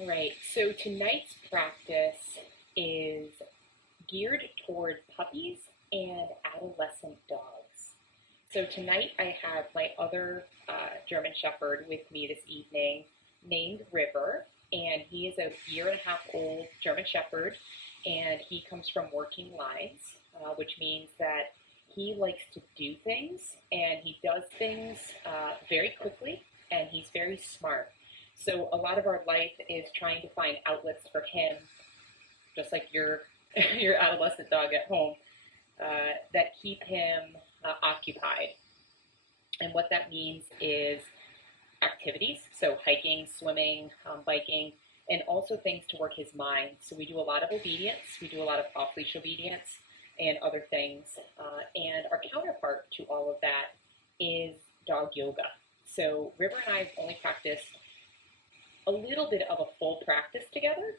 All right, so tonight's practice is geared toward puppies and adolescent dogs. So tonight I have my other German Shepherd with me this evening named River, and he is a year-and-a-half old German Shepherd, and he comes from working lines, which means that he likes to do things, and he does things very quickly, and he's very smart. So a lot of our life is trying to find outlets for him, just like your your adolescent dog at home, that keep him occupied. And what that means is activities, so hiking, swimming, biking, and also things to work his mind. So we do a lot of obedience, we do a lot of off-leash obedience and other things. And our counterpart to all of that is dog yoga. So River and I have only practiced a little bit of a full practice together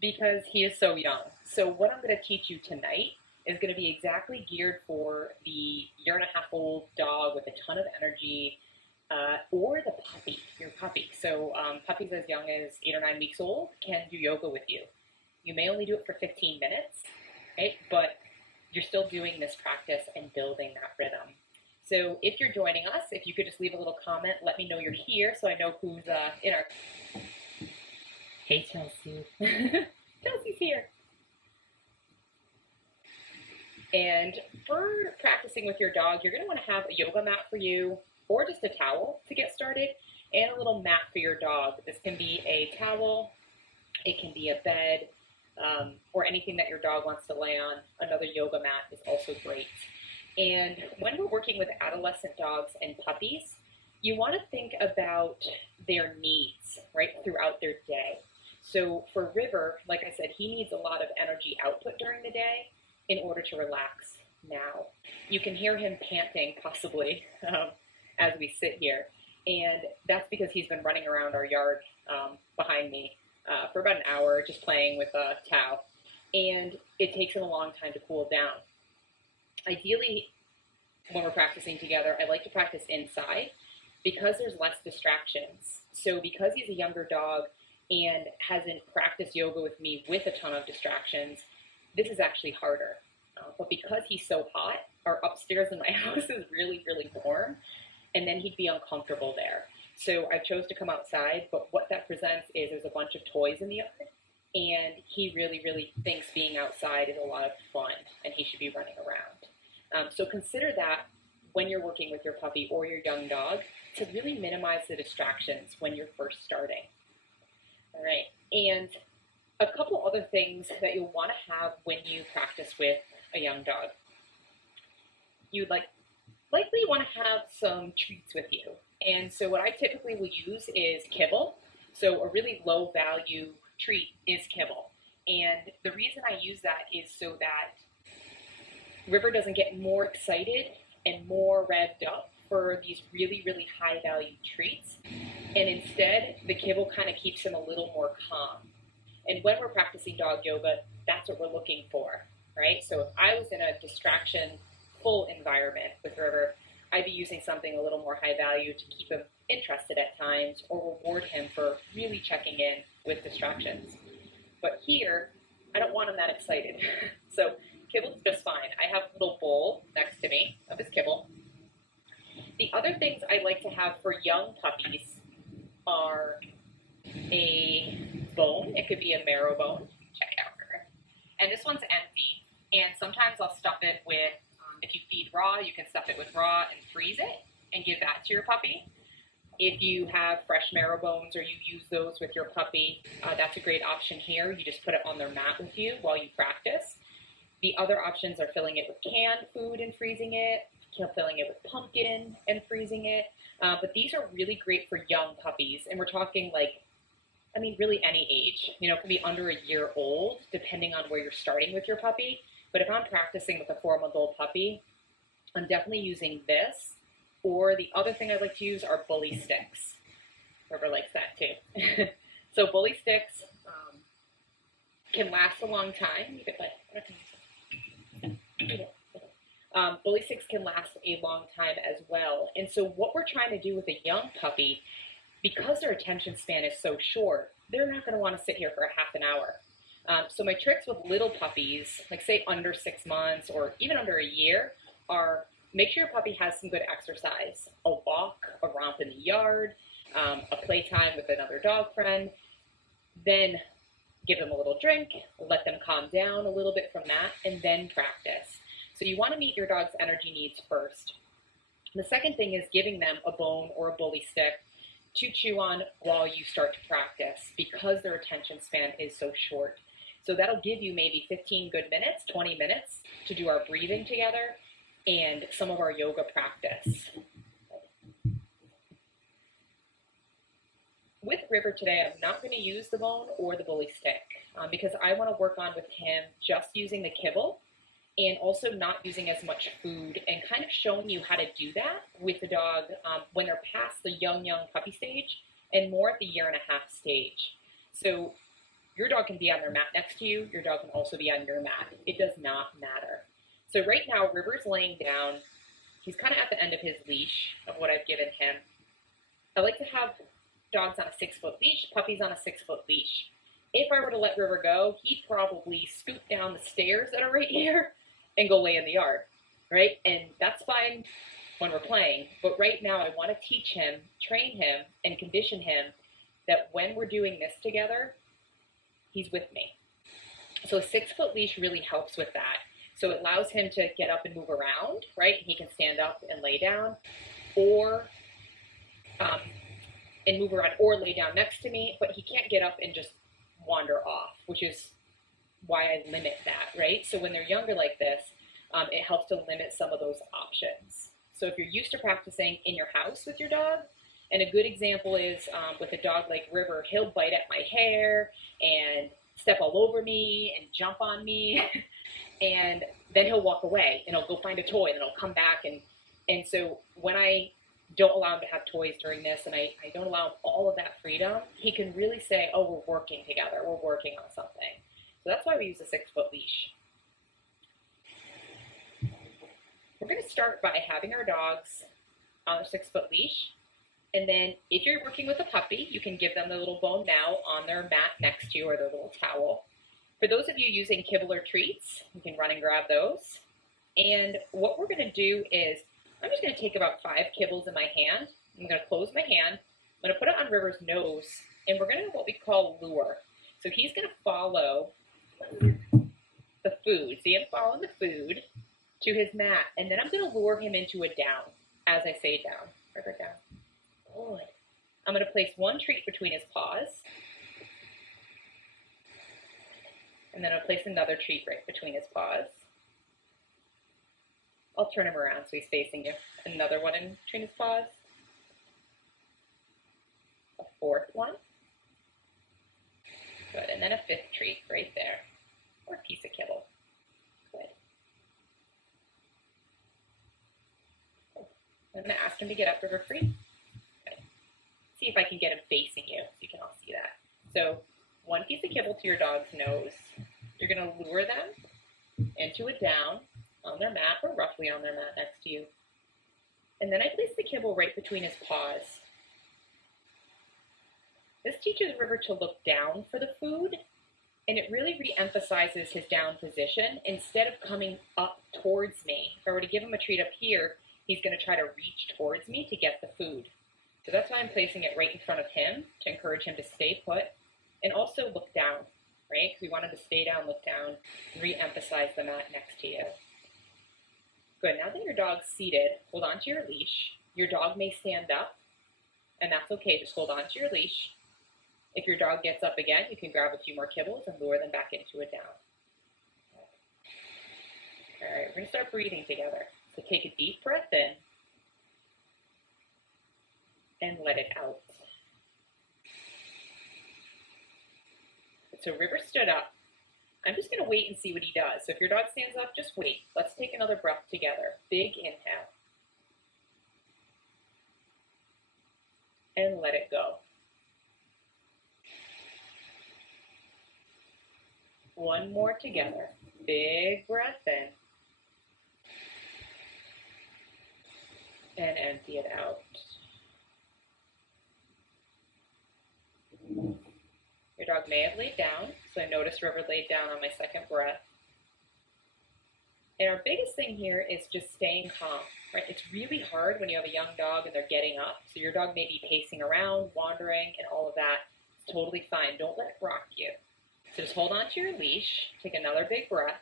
because he is so young. So what I'm going to teach you tonight is going to be exactly geared for the year-and-a-half-old dog with a ton of energy, or the puppy, your puppy. So puppies as young as 8 or 9 weeks old can do yoga with you. You may only do it for 15 minutes, right? But you're still doing this practice and building that rhythm. So if you're joining us, if you could just leave a little comment, let me know you're here so I know who's in our... Hey, Chelsea. Chelsea's here. And for practicing with your dog, you're going to want to have a yoga mat for you or just a towel to get started and a little mat for your dog. This can be a towel, it can be a bed, or anything that your dog wants to lay on. Another yoga mat is also great. And when we're working with adolescent dogs and puppies, you want to think about their needs, right, throughout their day. So for River, like I said, he needs a lot of energy output during the day in order to relax now. You can hear him panting, possibly, as we sit here. And that's because he's been running around our yard behind me for about an hour, just playing with a TAO. And it takes him a long time to cool down. Ideally, when we're practicing together, I like to practice inside because there's less distractions. So because he's a younger dog and hasn't practiced yoga with me with a ton of distractions, this is actually harder. But because he's so hot, our upstairs in my house is really, really warm, and then he'd be uncomfortable there. So I chose to come outside, but what that presents is there's a bunch of toys in the yard, and he really, really thinks being outside is a lot of fun, and he should be running around. So consider that when you're working with your puppy or your young dog to really minimize the distractions when you're first starting. All right, and a couple other things that you'll want to have when you practice with a young dog. You'd likely want to have some treats with you. And so what I typically will use is Kibble. So a really low value treat is Kibble. And the reason I use that is so that River doesn't get more excited and more revved up for these really, really high value treats. And instead, the Kibble kind of keeps him a little more calm. And when we're practicing dog yoga, that's what we're looking for, right? So if I was in a distraction-full environment with River, I'd be using something a little more high value to keep him interested at times or reward him for really checking in with distractions. But here, I don't want him that excited. So Kibble's just fine. I have a little bowl next to me of his Kibble. The other things I like to have for young puppies are a bone. It could be a marrow bone. Check it out, River. And this one's empty. And sometimes I'll stuff it with, if you feed raw, you can stuff it with raw and freeze it and give that to your puppy. If you have fresh marrow bones or you use those with your puppy, that's a great option here. You just put it on their mat with you while you practice. The other options are filling it with canned food and freezing it, filling it with pumpkin and freezing it. But these are really great for young puppies. And we're talking really any age. You know, it can be under a year old, depending on where you're starting with your puppy. But if I'm practicing with a 4-month-old puppy, I'm definitely using this. Or the other thing I like to use are bully sticks. River likes that too. So bully sticks can last a long time. Bully sticks can last a long time as well. And so what we're trying to do with a young puppy, because their attention span is so short, they're not going to want to sit here for a half an hour. So my tricks with little puppies, like say under 6 months or even under a year, are make sure your puppy has some good exercise, a walk, a romp in the yard, a playtime with another dog friend, then give them a little drink, let them calm down a little bit from that, and then practice. So you want to meet your dog's energy needs first. The second thing is giving them a bone or a bully stick to chew on while you start to practice, because their attention span is so short. So that'll give you maybe 15 good minutes, 20 minutes to do our breathing together and some of our yoga practice. With River today, I'm not going to use the bone or the bully stick because I want to work on with him just using the kibble and also not using as much food, and kind of showing you how to do that with the dog when they're past the young puppy stage and more at the 1.5 year stage. So your dog can be on their mat next to you. Your dog can also be on your mat. It does not matter. So right now, River's laying down. He's kind of at the end of his leash of what I've given him. I like to have dogs on a 6-foot leash, puppies on a 6-foot leash. If I were to let River go, he'd probably scoot down the stairs that are right here and go lay in the yard, right? And that's fine when we're playing, but right now I want to teach him, train him, and condition him that when we're doing this together, he's with me. So a 6-foot leash really helps with that. So it allows him to get up and move around, right? He can stand up and lay down, or and move around, or lay down next to me, but he can't get up and just wander off, which is why I limit that, right? So when they're younger like this, it helps to limit some of those options. So if you're used to practicing in your house with your dog, and a good example is with a dog like River, he'll bite at my hair and step all over me and jump on me, and then he'll walk away and he'll go find a toy and then he'll come back. And so when I don't allow him to have toys during this, and I don't allow him all of that freedom, he can really say, oh, we're working together, we're working on something. So that's why we use a 6-foot leash. We're going to start by having our dogs on a 6-foot leash. And then if you're working with a puppy, you can give them the little bone now on their mat next to you, or their little towel. For those of you using Kibble or treats, you can run and grab those. And what we're going to do is, I'm just going to take about 5 kibbles in my hand. I'm going to close my hand. I'm going to put it on River's nose, and we're going to do what we call lure. So he's going to follow the food. See him following the food to his mat, and then I'm going to lure him into a down as I say down. River, down. Good. I'm going to place one treat between his paws, and then I'll place another treat right between his paws. I'll turn him around so he's facing you. Another one in between his paws. A 4th one. Good, and then a 5th treat right there, or a piece of kibble. Good. I'm going to ask him to get up, River, free. Good. See if I can get him facing you so you can all see that. So 1 piece of kibble to your dog's nose. You're going to lure them into a down on their mat, or roughly on their mat next to you. And then I place the kibble right between his paws. This teaches River to look down for the food, and it really re-emphasizes his down position instead of coming up towards me. If I were to give him a treat up here, he's going to try to reach towards me to get the food. So that's why I'm placing it right in front of him, to encourage him to stay put and also look down, right? Because we want him to stay down, look down, and re-emphasize the mat next to you. Good, now that your dog's seated, hold on to your leash. Your dog may stand up, and that's okay, just hold on to your leash. If your dog gets up again, you can grab a few more kibbles and lure them back into a down. All right, we're gonna start breathing together. So take a deep breath in, and let it out. So River stood up. I'm just going to wait and see what he does. So if your dog stands up, just wait. Let's take another breath together. Big inhale. And let it go. One more together. Big breath in. And empty it out. Your dog may have laid down, so I noticed River laid down on my second breath. And our biggest thing here is just staying calm, right? It's really hard when you have a young dog and they're getting up. So your dog may be pacing around, wandering, and all of that. It's totally fine. Don't let it rock you. So just hold on to your leash, take another big breath,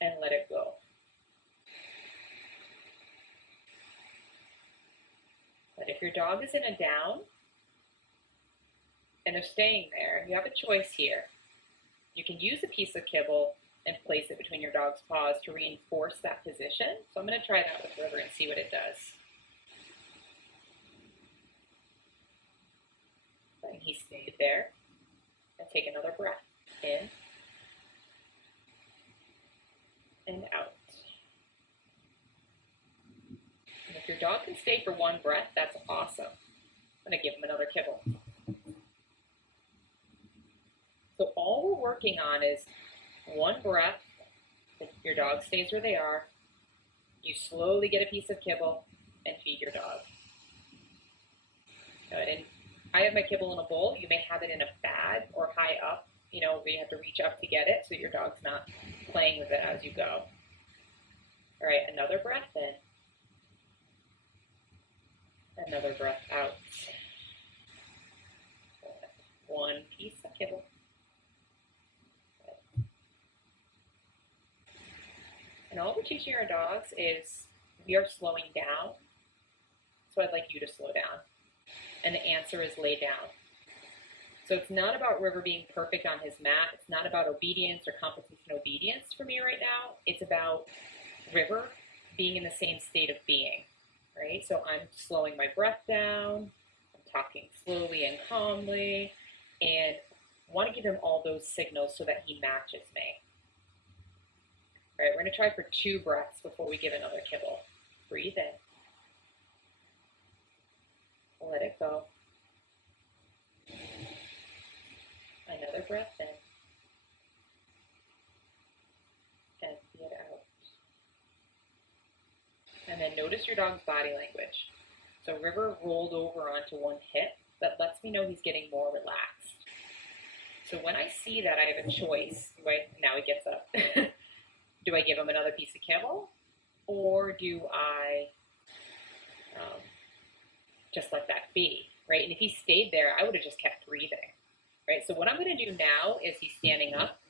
and let it go. But if your dog is in a down and they're staying there, you have a choice here. You can use a piece of kibble and place it between your dog's paws to reinforce that position. So I'm going to try that with River and see what it does. And he stayed there. And take another breath. In and out. And if your dog can stay for one breath, that's awesome. I'm going to give him another kibble. So all we're working on is one breath. If your dog stays where they are, you slowly get a piece of kibble and feed your dog. Good. And I have my kibble in a bowl. You may have it in a bag or high up, where you have to reach up to get it so your dog's not playing with it as you go. All right, another breath in. Another breath out. One piece of kibble. And all we're teaching our dogs is we are slowing down. So I'd like you to slow down. And the answer is lay down. So it's not about River being perfect on his mat. It's not about obedience or competition obedience for me right now. It's about River being in the same state of being, right? So I'm slowing my breath down. I'm talking slowly and calmly, and want to give him all those signals so that he matches me. All right, we're going to try for 2 breaths before we give another kibble. Breathe in. Let it go. Another breath in. Empty it out. And then notice your dog's body language. So River rolled over onto one hip. That lets me know he's getting more relaxed. So when I see that, I have a choice. Now he gets up. Do I give him another piece of kibble? Or do I just let that be, right? And if he stayed there, I would have just kept breathing, right? So what I'm going to do now is he's standing up.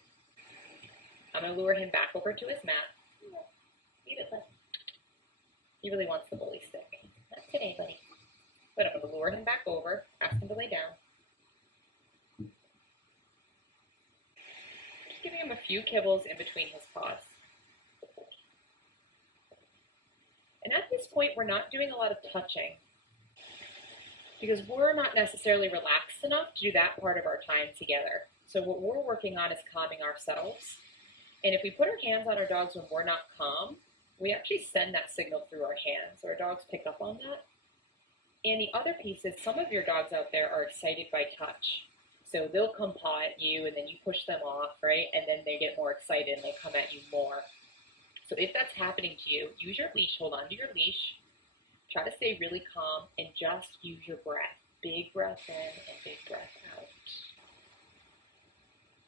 I'm going to lure him back over to his mat. Leave it, bud. He really wants the bully stick. Not today, buddy. But I'm going to lure him back over, ask him to lay down. Just giving him a few kibbles in between his paws. And at this point, we're not doing a lot of touching, because we're not necessarily relaxed enough to do that part of our time together. So what we're working on is calming ourselves. And if we put our hands on our dogs when we're not calm, we actually send that signal through our hands. So our dogs pick up on that. And the other piece is some of your dogs out there are excited by touch. So they'll come paw at you and then you push them off, right? And then they get more excited and they come at you more. So if that's happening to you, use your leash, hold on to your leash. Try to stay really calm and just use your breath. Big breath in and big breath out.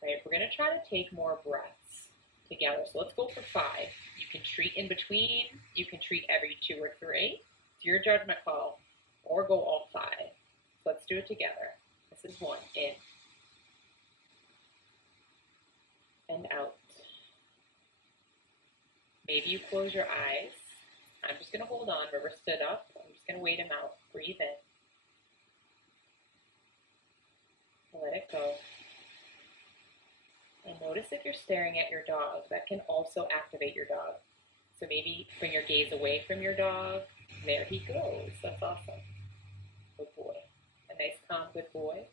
Right, we're going to try to take more breaths together. So let's go for 5. You can treat in between. You can treat every 2 or 3. It's your judgment call. Or go all 5. So let's do it together. This is 1. In. And out. Maybe you close your eyes. I'm just going to hold on. River stood up. I'm just going to wait him out. Breathe in. Let it go. And notice if you're staring at your dog. That can also activate your dog. So maybe bring your gaze away from your dog. There he goes. That's awesome. Good boy. A nice, calm, good boy.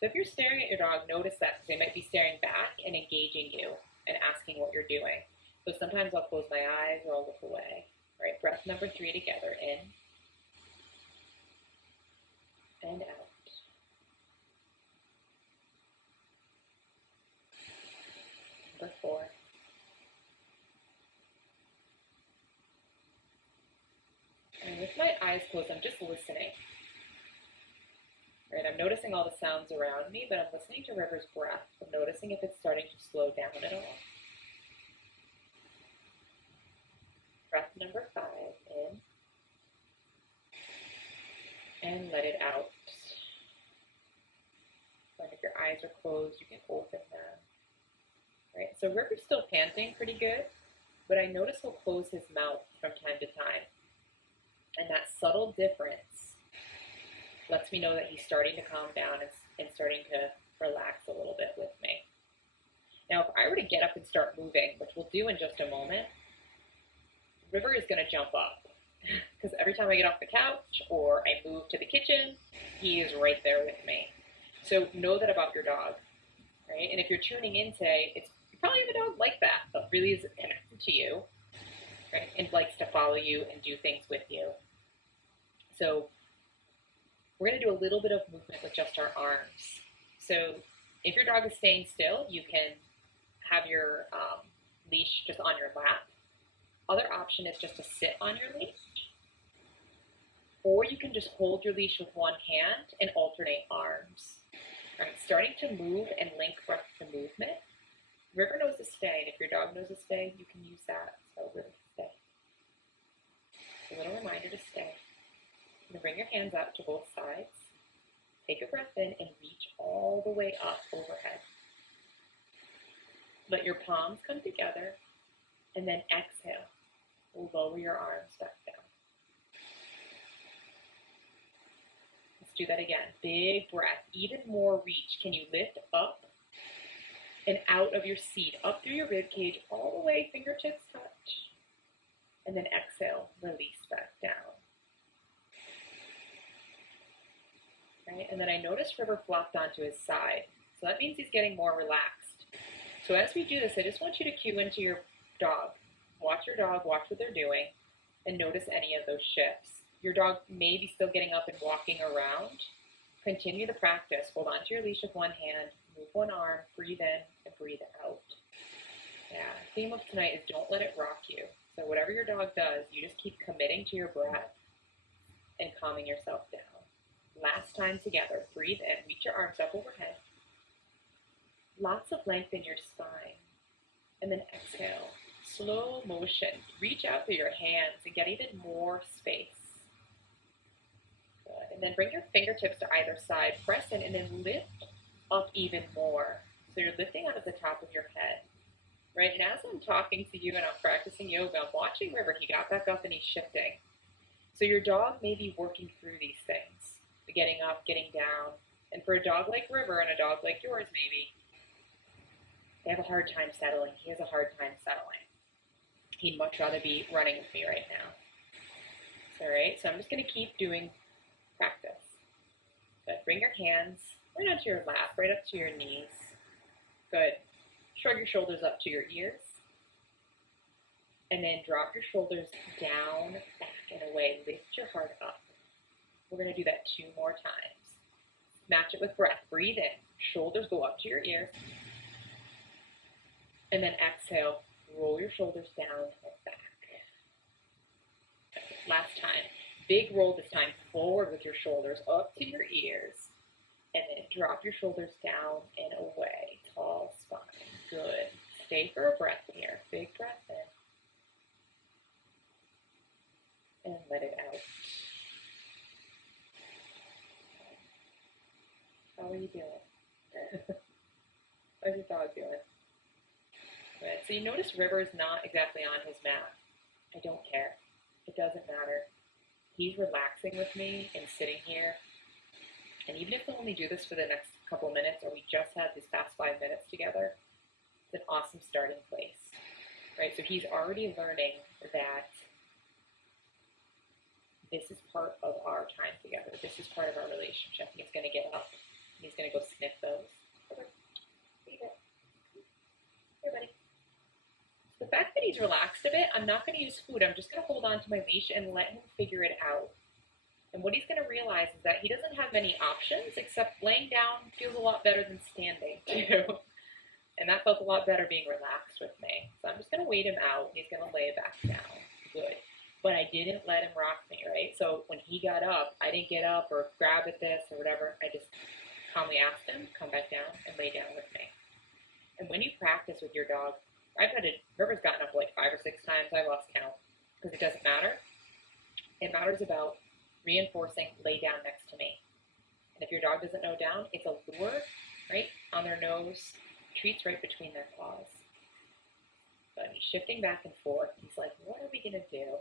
So if you're staring at your dog, notice that, because they might be staring back and engaging you and asking what you're doing. So sometimes I'll close my eyes or I'll look away. All right, breath number 3 together. In and out. Number 4. And with my eyes closed, I'm just listening. I'm noticing all the sounds around me, but I'm listening to River's breath. I'm noticing if it's starting to slow down at all. Breath number 5 in, and let it out. And if your eyes are closed, you can open them. Right, so River's still panting pretty good, but I notice he'll close his mouth from time to time. And that subtle difference lets me know that he's starting to calm down and starting to relax a little bit with me. Now, if I were to get up and start moving, which we'll do in just a moment, River is going to jump up. Because every time I get off the couch or I move to the kitchen, he is right there with me. So know that about your dog, right? And if you're tuning in today, you probably have a dog like that really is connected to you, right? And likes to follow you and do things with you. So we're going to do a little bit of movement with just our arms. So if your dog is staying still, you can have your leash just on your lap. Other option is just to sit on your leash. Or you can just hold your leash with one hand and alternate arms. All right, starting to move and link breath to movement. River knows to stay, and if your dog knows to stay, you can use that. So River, stay. A little reminder to stay. You're going to bring your hands out to both sides. Take a breath in and reach all the way up overhead. Let your palms come together, and then exhale. Lower your arms back down. Let's do that again. Big breath, even more reach. Can you lift up and out of your seat, up through your rib cage, all the way, fingertips touch. And then exhale, release back down. Right? And then I noticed River flopped onto his side. So that means he's getting more relaxed. So as we do this, I just want you to cue into your dog. Watch your dog, watch what they're doing, and notice any of those shifts. Your dog may be still getting up and walking around. Continue the practice. Hold on to your leash with one hand, move one arm, breathe in and breathe out. Yeah, the theme of tonight is don't let it rock you. So whatever your dog does, you just keep committing to your breath and calming yourself down. Last time together, breathe in, reach your arms up overhead. Lots of length in your spine. And then exhale, slow motion. Reach out through your hands and get even more space. Good. And then bring your fingertips to either side, press in, and then lift up even more. So you're lifting out of the top of your head. Right, and as I'm talking to you and I'm practicing yoga, I'm watching River. He got back up and he's shifting. So your dog may be working through these things, getting up, getting down. And for a dog like River and a dog like yours maybe, they have a hard time settling. He has a hard time settling. He'd much rather be running with me right now. All right, so I'm just going to keep doing practice. Good. Bring your hands right onto your lap, right up to your knees. Good. Shrug your shoulders up to your ears. And then drop your shoulders down, back, and away. Lift your heart up. We're going to do that 2 more times. Match it with breath. Breathe in. Shoulders go up to your ears. And then exhale. Roll your shoulders down and back. Last time. Big roll this time. Forward with your shoulders up to your ears. And then drop your shoulders down and away. Tall spine. Good. Stay for a breath here. Big breath in. And let it out. How are you doing? How's your dog doing? Good. So you notice River is not exactly on his mat. I don't care. It doesn't matter. He's relaxing with me and sitting here. And even if we'll only do this for the next couple minutes, or we just had this past 5 minutes together, it's an awesome starting place, right? So he's already learning that this is part of our time together. This is part of our relationship. He's going to get up. He's going to go sniff those. Okay. Here, buddy. The fact that he's relaxed a bit, I'm not going to use food. I'm just going to hold on to my leash and let him figure it out. And what he's going to realize is that he doesn't have many options, except laying down feels a lot better than standing, too. And that felt a lot better being relaxed with me. So I'm just going to wait him out. He's going to lay back down. Good. but I didn't let him rock me, right? So when he got up, I didn't get up or grab at this or whatever. I just calmly asked him, come back down and lay down with me. And when you practice with your dog, River's gotten up like 5 or 6 times. I lost count because it doesn't matter. It matters about reinforcing lay down next to me. And if your dog doesn't know down, it's a lure right on their nose, treats right between their claws. But he's shifting back and forth. He's like, what are we going to do?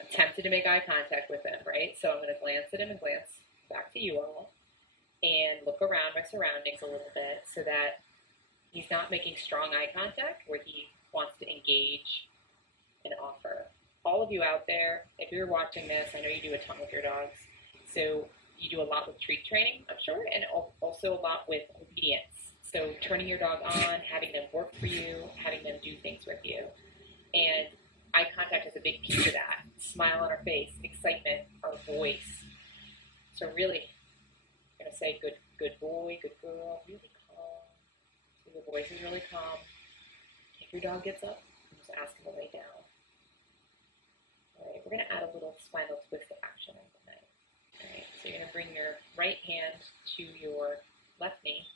I'm tempted to make eye contact with him, right? So I'm going to glance at him and glance back to you all and look around my surroundings a little bit so that he's not making strong eye contact where he wants to engage and offer. All of you out there, if you're watching this, I know you do a ton with your dogs. So you do a lot with treat training, I'm sure, and also a lot with obedience. So turning your dog on, having them work for you, having them do things with you. And eye contact is a big piece of that. Smile on our face, excitement, our voice. So really, I'm going to say good boy, good girl, really calm. So your voice is really calm. If your dog gets up, just ask him to lay down. All right, we're going to add a little spinal twist action on the night. All right, so you're going to bring your right hand to your left knee,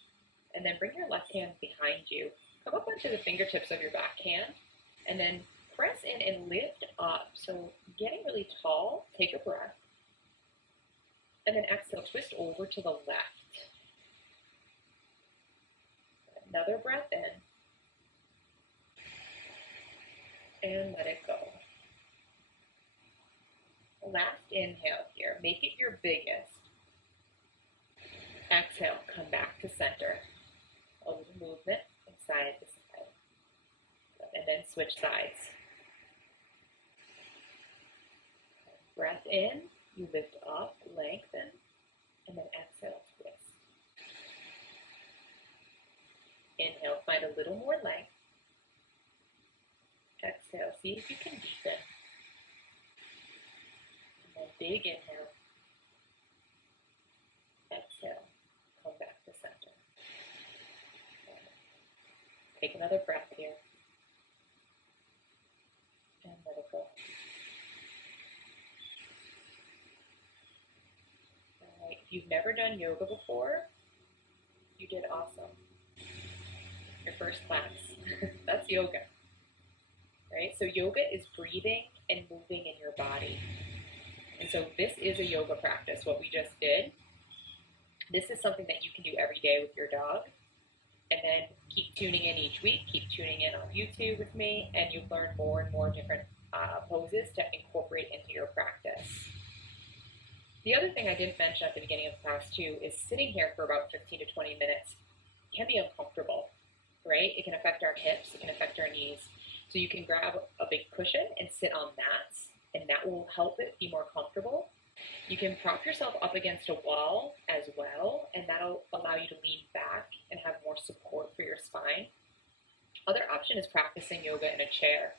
and then bring your left hand behind you. Come up onto the fingertips of your back hand, and then press in and lift up. So getting really tall, take a breath, and then exhale, twist over to the left. Another breath in, and let it go. Last inhale here, make it your biggest. Exhale, come back to center. A little movement from side to side. And then switch sides. Breath in, you lift up, lengthen, and then exhale, twist. Inhale, find a little more length. Exhale, see if you can deepen. And then big inhale. Exhale, come back to center. Take another breath here. And let it go. All right, if you've never done yoga before, you did awesome. Your first class. That's yoga. Right? So yoga is breathing and moving in your body. And so this is a yoga practice, what we just did. This is something that you can do every day with your dog. And then keep tuning in each week, keep tuning in on YouTube with me, and you'll learn more and more different poses to incorporate into your practice. The other thing I didn't mention at the beginning of class too is sitting here for about 15 to 20 minutes can be uncomfortable, right? It can affect our hips, it can affect our knees. So you can grab a big cushion and sit on mats, and that will help it be more comfortable. You can prop yourself up against a wall as well, and that'll allow you to lean back and have more support for your spine. Other option is practicing yoga in a chair.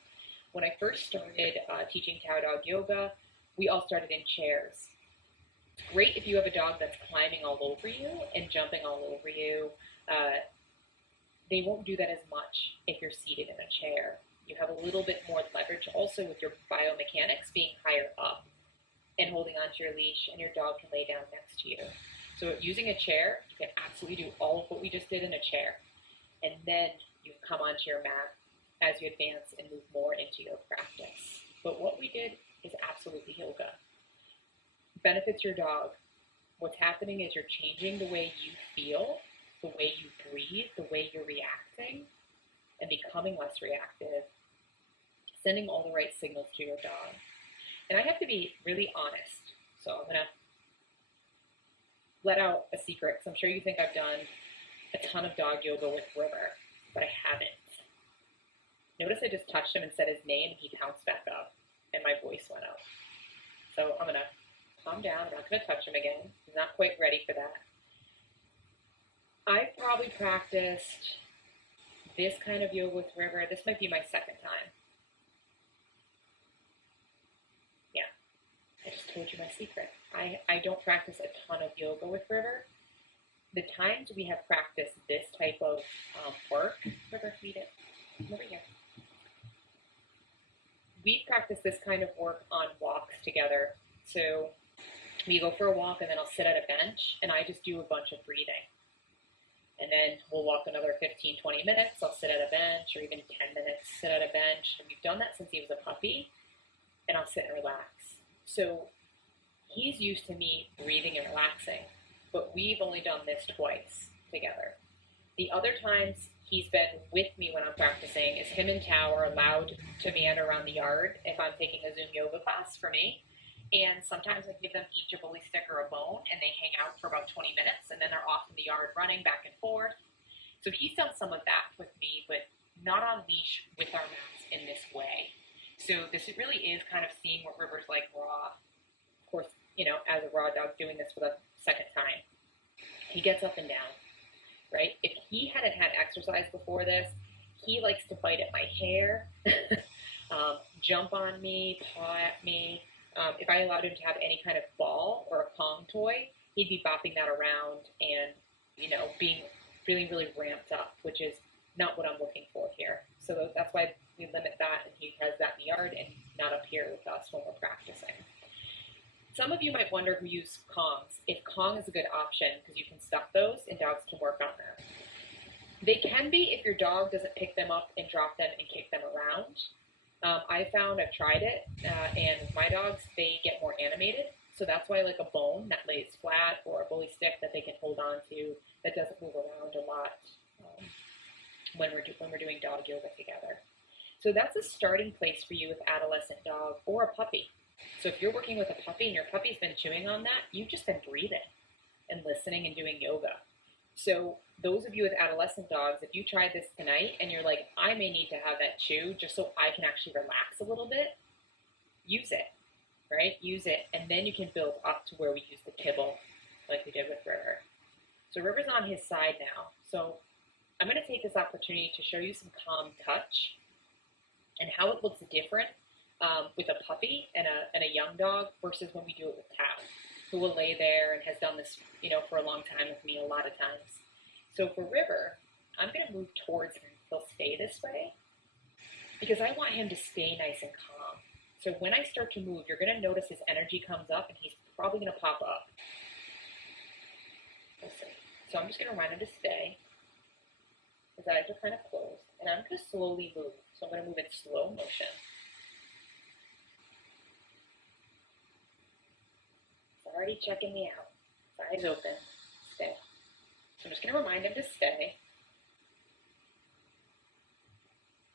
When I first started teaching TAO Dog yoga, we all started in chairs. It's great if you have a dog that's climbing all over you and jumping all over you. They won't do that as much if you're seated in a chair. You have a little bit more leverage also with your biomechanics being higher up and holding onto your leash, and your dog can lay down next to you. So using a chair, you can absolutely do all of what we just did in a chair. And then you can come onto your mat as you advance and move more into your practice. But what we did is absolutely yoga. Benefits your dog. What's happening is you're changing the way you feel, the way you breathe, the way you're reacting, and becoming less reactive, sending all the right signals to your dog. And I have to be really honest, so I'm going to let out a secret, because I'm sure you think I've done a ton of dog yoga with River, but I haven't. Notice I just touched him and said his name, and he bounced back up, and my voice went up. So I'm going to calm down. I'm not going to touch him again. He's not quite ready for that. I've probably practiced this kind of yoga with River. This might be my second time. Yeah, I just told you my secret. I don't practice a ton of yoga with River. The times we have practiced this type of work, River, read it. Come over here. we practice this kind of work on walks together. So we go for a walk and then I'll sit at a bench and I just do a bunch of breathing. And then we'll walk another 15, 20 minutes. I'll sit at a bench, or even 10 minutes, sit at a bench. And we've done that since he was a puppy. And I'll sit and relax. So he's used to me breathing and relaxing, but we've only done this twice together. The other times he's been with me when I'm practicing is him and Tao are allowed to meander around the yard if I'm taking a Zoom yoga class for me. And sometimes I give them each a bully stick or a bone, and they hang out for about 20 minutes, and then they're off in the yard running back and forth. So he's done some of that with me, but not on leash with our mats in this way. So this really is kind of seeing what River's like raw. Of course, you know, as a raw dog doing this for the second time. He gets up and down, right? If he hadn't had exercise before this, he likes to bite at my hair, jump on me, paw at me. If I allowed him to have any kind of ball or a Kong toy, he'd be bopping that around and, you know, being really, really ramped up, which is not what I'm looking for here. So that's why we limit that, and he has that in the yard and not up here with us when we're practicing. Some of you might wonder who use Kongs. If Kong is a good option, because you can stuff those and dogs can work on them. They can be if your dog doesn't pick them up and drop them and kick them around. I've tried it, and with my dogs, they get more animated. So that's why I like a bone that lays flat, or a bully stick that they can hold on to that doesn't move around a lot when we're doing dog yoga together. So that's a starting place for you with adolescent dog or a puppy. So if you're working with a puppy and your puppy's been chewing on that, you've just been breathing and listening and doing yoga. So those of you with adolescent dogs, if you tried this tonight and you're like, I may need to have that chew just so I can actually relax a little bit, use it, right? Use it, and then you can build up to where we use the kibble like we did with River. So River's on his side now. So I'm going to take this opportunity to show you some calm touch and how it looks different with a puppy and a young dog versus when we do it with Tao, who will lay there and has done this, you know, for a long time with me a lot of times. So for River, I'm going to move towards him. He'll stay this way because I want him to stay nice and calm. So when I start to move, you're going to notice his energy comes up and he's probably going to pop up. We'll see. So I'm just going to remind him to stay. His eyes are kind of closed, and I'm going to slowly move. So I'm going to move in slow motion. He's already checking me out. His eyes open. Stay. So I'm just going to remind him to stay.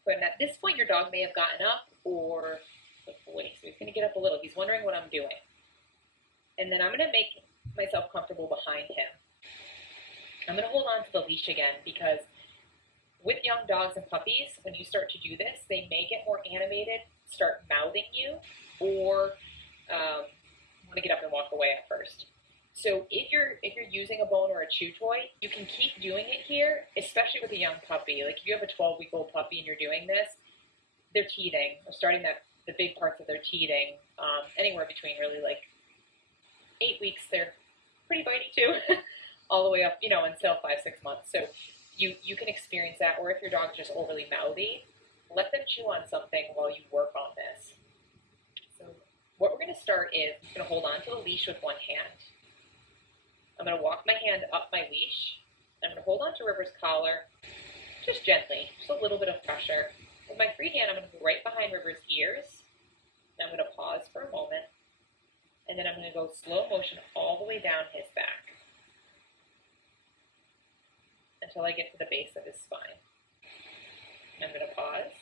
But at this point, your dog may have gotten up, or wait, so he's going to get up a little. He's wondering what I'm doing. And then I'm going to make myself comfortable behind him. I'm going to hold on to the leash again because with young dogs and puppies, when you start to do this, they may get more animated, start mouthing you, or want to get up and walk away at first. So if you're using a bone or a chew toy, you can keep doing it here, especially with a young puppy. Like if you have a 12-week-old puppy and you're doing this, they're teething, or starting the big parts of their teething, anywhere between really like 8 weeks, they're pretty bitey too, all the way up, you know, until 5-6 months. So you can experience that, or if your dog's just overly mouthy, let them chew on something while you work on this. So what we're going to start is I'm going to hold on to the leash with one hand. I'm going to walk my hand up my leash. I'm going to hold on to River's collar, just gently, just a little bit of pressure. With my free hand, I'm going to go right behind River's ears. And I'm going to pause for a moment. And then I'm going to go slow motion all the way down his back until I get to the base of his spine. I'm going to pause.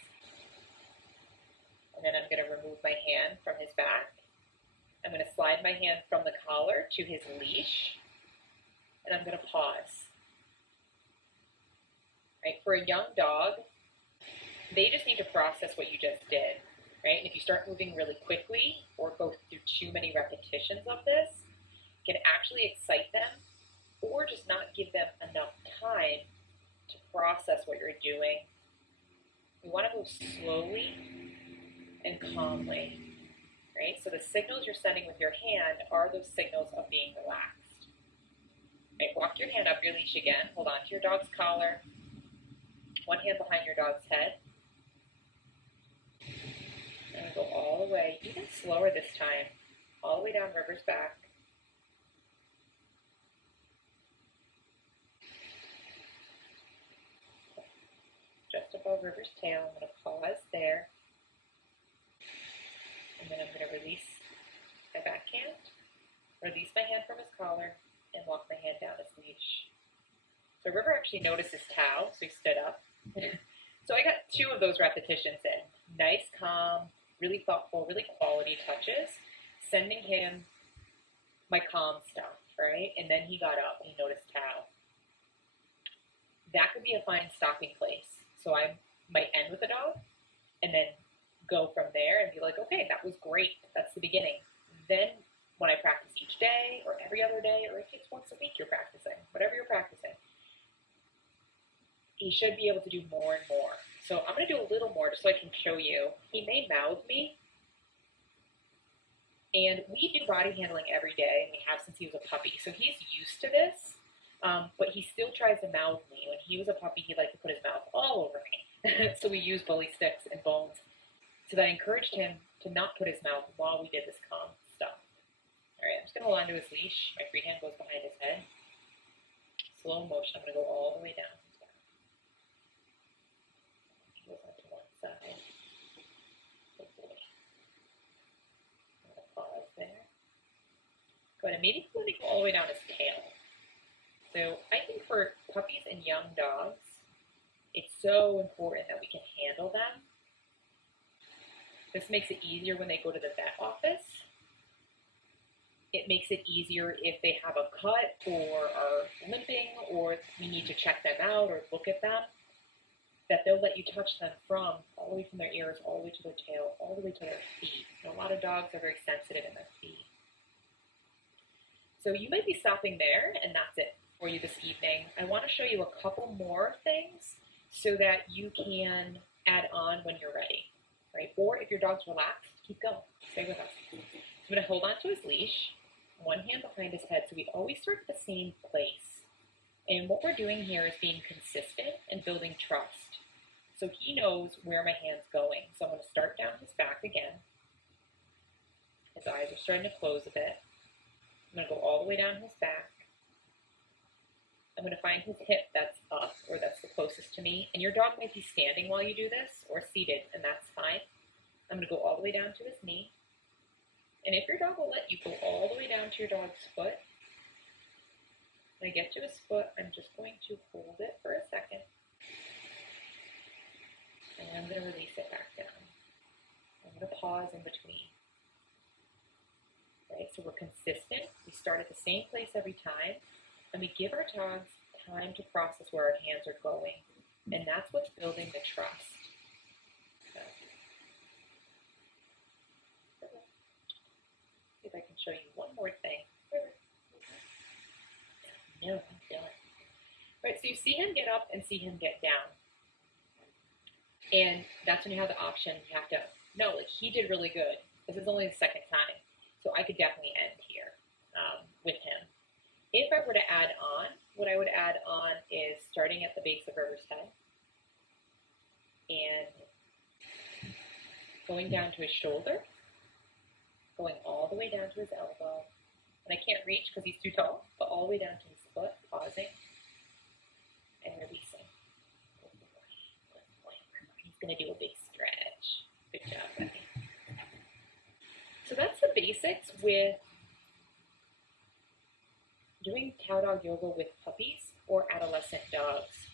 And then I'm going to remove my hand from his back. I'm going to slide my hand from the collar to his leash. And I'm going to pause. Right? For a young dog, they just need to process what you just did. Right? And if you start moving really quickly or go through too many repetitions of this, it can actually excite them or just not give them enough time to process what you're doing. You want to move slowly and calmly. Right? So the signals you're sending with your hand are those signals of being relaxed. Right? Walk your hand up your leash again. Hold on to your dog's collar. One hand behind your dog's head. I'm going to go all the way, even slower this time, all the way down River's back. Just above River's tail. I'm going to pause there. And then I'm going to release my backhand, release my hand from his collar, and walk my hand down his leash. So River actually noticed his TAO, so he stood up. So I got 2 of those repetitions in. Nice, calm, really thoughtful, really quality touches, sending him my calm stuff, right? And then he got up and he noticed TAO. That could be a fine stopping place. So I might end with a dog and then go from there and be like, okay, that was great. That's the beginning. Then when I practice each day or every other day, or if it's once a week you're practicing, whatever you're practicing, he should be able to do more and more. So I'm going to do a little more just so I can show you. He may mouth me. And we do body handling every day, and we have since he was a puppy. So he's used to this, but he still tries to mouth me. When he was a puppy, he liked to put his mouth all over me. So we used bully sticks and bones. So that I encouraged him to not put his mouth while we did this calm stuff. All right, I'm just going to hold on to his leash. My free hand goes behind his head. Slow motion, I'm going to go all the way down. Goes onto one side. Good boy. I'm going to pause there. Go ahead and maybe let me go all the way down his tail. So I think for puppies and young dogs, it's so important that we can handle them. This makes it easier when they go to the vet office. It makes it easier if they have a cut or are limping or we need to check them out or look at them. That they'll let you touch them from all the way from their ears, all the way to their tail, all the way to their feet. And a lot of dogs are very sensitive in their feet. So you might be stopping there, and that's it for you this evening. I want to show you a couple more things so that you can add on when you're ready, right? Or if your dog's relaxed, keep going. Stay with us. So I'm going to hold on to his leash, one hand behind his head, so we always start at the same place. And what we're doing here is being consistent and building trust. So he knows where my hand's going. So I'm going to start down his back again. His eyes are starting to close a bit. I'm going to go all the way down his back. I'm going to find his hip that's up, or that's the closest to me. And your dog might be standing while you do this, or seated, and that's fine. I'm going to go all the way down to his knee. And if your dog will let you, go all the way down to your dog's foot. When I get to his foot, I'm just going to hold it for a second. And I'm going to release it back down. I'm going to pause in between. Right, so we're consistent. We start at the same place every time. And we give our dogs time to process where our hands are going. And that's what's building the trust. So, see if I can show you one more thing. No, I'm done. Right, so you see him get up and see him get down. And that's when you have the option, you have to, no, like he did really good. This is only the second time. So I could definitely end here with him. If I were to add on, what I would add on is starting at the base of River's head and going down to his shoulder, going all the way down to his elbow. And I can't reach because he's too tall, but all the way down to his foot, pausing and releasing. He's going to do a big stretch. Good job, buddy. So that's the basics with doing TAO dog yoga with puppies or adolescent dogs.